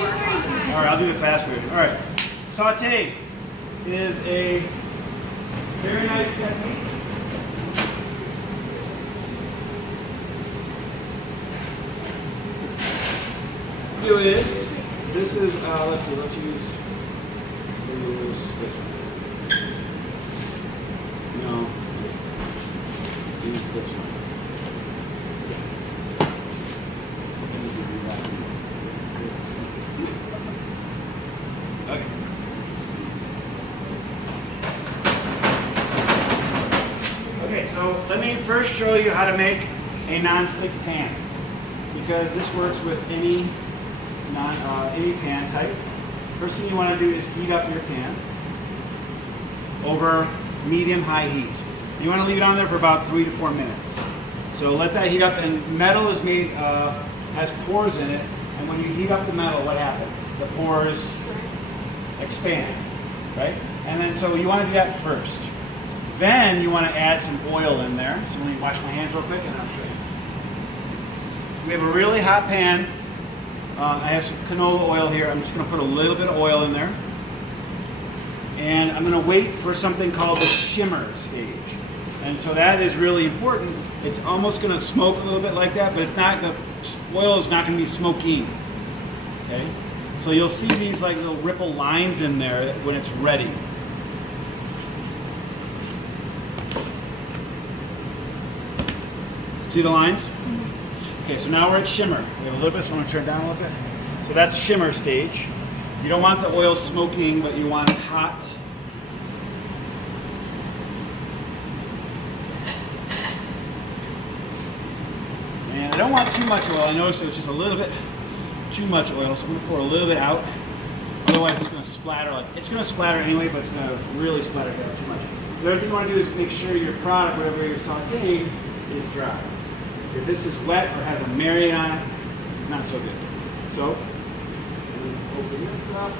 All right, I'll do the fast food. All right, saute is a very nice technique. Do is, this is, let's see, let's use this one. No, use this one. Okay. Okay, so let me first show you how to make a non-stick pan, because this works with any pan type. First thing you want to do is heat up your pan over medium-high heat. You want to leave it on there for about 3 to 4 minutes. So let that heat up, and metal is made, has pores in it, and when you heat up the metal, what happens? The pores expand, right? And then so you want to do that first. Then you want to add some oil in there. So let me wash my hands real quick and I'll show you. We have a really hot pan. I have some canola oil here. I'm just going to put a little bit of oil in there. And I'm going to wait for something called the shimmer stage. And so that is really important. It's almost going to smoke a little bit like that, but it's not, the oil is not going to be smoking. Okay? So you'll see these like little ripple lines in there when it's ready. See the lines? Okay, so now we're at shimmer. We have a little bit, so I'm going to turn it down a little bit. So that's shimmer stage. You don't want the oil smoking, but you want it hot. And I don't want too much oil. I noticed it was just a little bit too much oil, so I'm going to pour a little bit out. Otherwise it's going to splatter. It's going to splatter anyway, but it's going to really splatter down too much. The other thing you want to do is make sure your product, whatever you're sauteing, is dry. If this is wet or has a marinade on it, it's not so good. So, I'm going to open this up.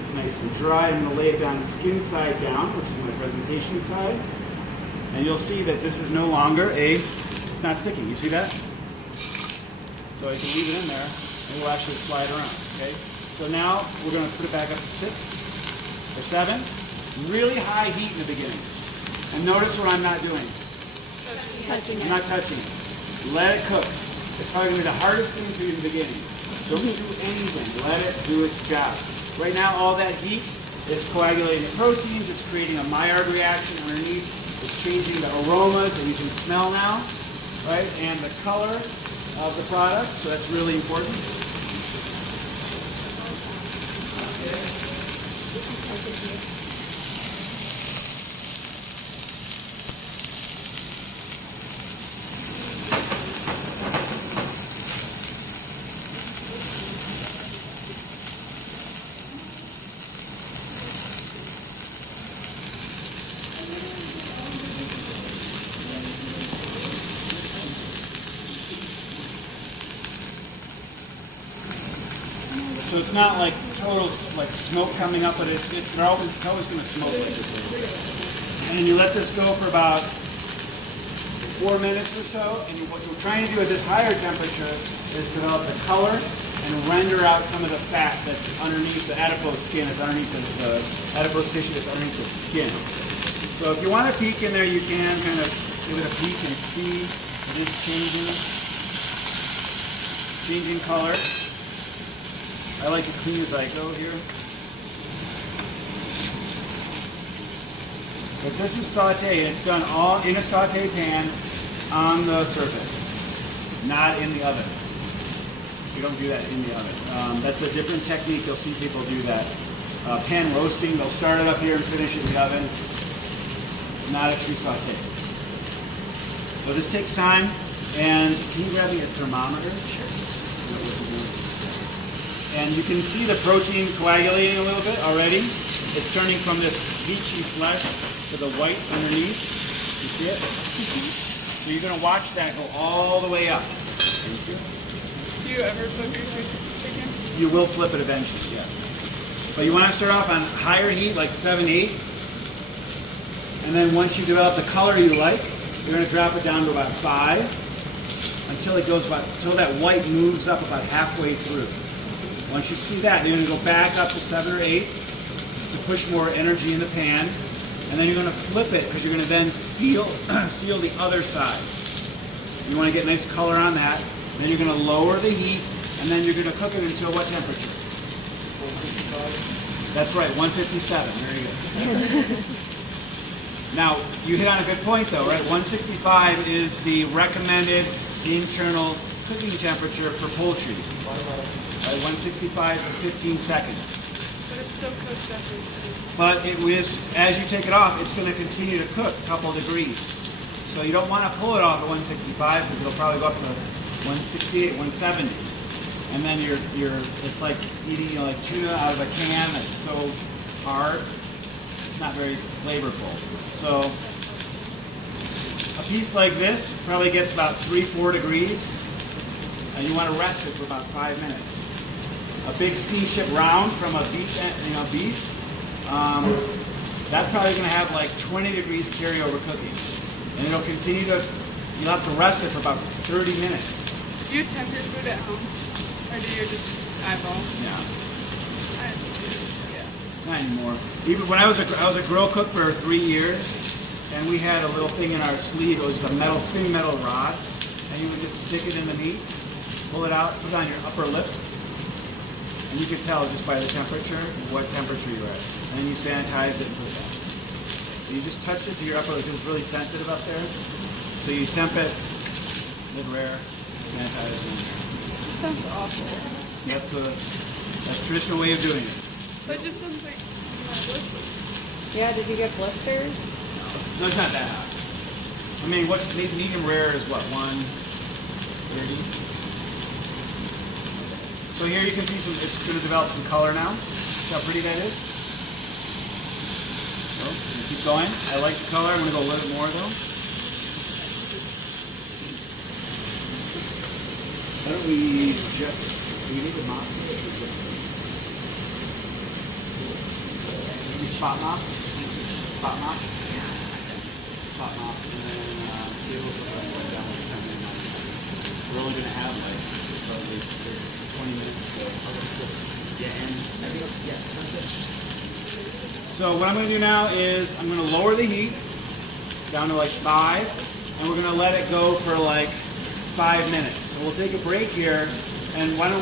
It's nice and dry. I'm going to lay it down skin side down, which is my presentation side. And you'll see that this is no longer it's not sticking. You see that? So I can leave it in there and it will actually slide around, okay? So now we're going to put it back up to 6 or 7. Really high heat in the beginning. And notice what I'm not doing. I'm not touching it. Let it cook. It's probably going to be the hardest thing to do in the beginning. Don't do anything. Let it do its job. Right now, all that heat is coagulating the proteins. It's creating a Maillard reaction underneath. It's changing the aromas that you can smell now, right? And the color of the product. So that's really important. So it's not like total like smoke coming up, but it's always going to smoke like this. And you let this go for about 4 minutes or so. And what you're trying to do at this higher temperature is develop the color and render out some of the fat that's underneath the adipose skin, that's underneath the adipose tissue that's underneath the skin. So if you want to peek in there, you can kind of give it a peek and see it is changing color. I like to clean as I go here. But this is saute. It's done all in a saute pan on the surface, not in the oven. You don't do that in the oven. That's a different technique. You'll see people do that. Pan roasting, they'll start it up here and finish it in the oven. Not a true saute. So this takes time. And can you grab me a thermometer? Sure. And you can see the protein coagulating a little bit already. It's turning from this peachy flesh to the white underneath. You see it? So you're going to watch that go all the way up. Do you ever flip your chicken? You will flip it eventually, yeah. But you want to start off on higher heat, like 7, 8. And then once you develop the color you like, you're going to drop it down to about 5 until it goes until that white moves up about halfway through. Once you see that, you're going to go back up to 7 or 8 to push more energy in the pan. And then you're going to flip it because you're going to then seal the other side. You want to get nice color on that. Then you're going to lower the heat, and then you're going to cook it until what temperature? 155. That's right, 157. There you go. Now, you hit on a good point though, right? 165 is the recommended internal cooking temperature for poultry. Right, 165 for 15 seconds. But it's still cooked after. But it is, as you take it off, it's going to continue to cook a couple degrees. So you don't want to pull it off at 165 because it'll probably go up to 168, 170. And then it's like eating like tuna out of a can that's so hard. It's not very flavorful. So a piece like this probably gets about 3-4 degrees, and you want to rest it for about 5 minutes. A big steamship round from a beef, that's probably going to have like 20 degrees carryover cooking, and it'll continue to. You'll have to rest it for about 30 minutes. Do you temper your food at home, or do you just eyeball? Yeah. Yeah. Not anymore. Even when I was a grill cook for 3 years, and we had a little thing in our sleeve. It was a thin metal rod, and you would just stick it in the meat, pull it out, put it on your upper lip, and you could tell just by the temperature what temperature you're at. And then you sanitize it and put it down. You just touch it to your upper lip because it's really sensitive up there. So you temp it, mid rare, sanitize it. That sounds awful. That's the traditional way of doing it. But it just sounds like my blisters. Yeah, did you get blisters? No, it's not that hot. I mean, what's medium rare is what, 130? So here you can see it's going to develop some color now. See how pretty that is? So, I'm going to keep going. I like the color. I'm going to go a little bit more though. Why don't we just, do we need a mop? Maybe spot mop? Spot mop? Spot mop. And then table for like down like 10 minutes. We're only going to have like probably 20 minutes. So what I'm going to do now is I'm going to lower the heat down to like 5, and we're going to let it go for like 5 minutes. So we'll take a break here, and why don't we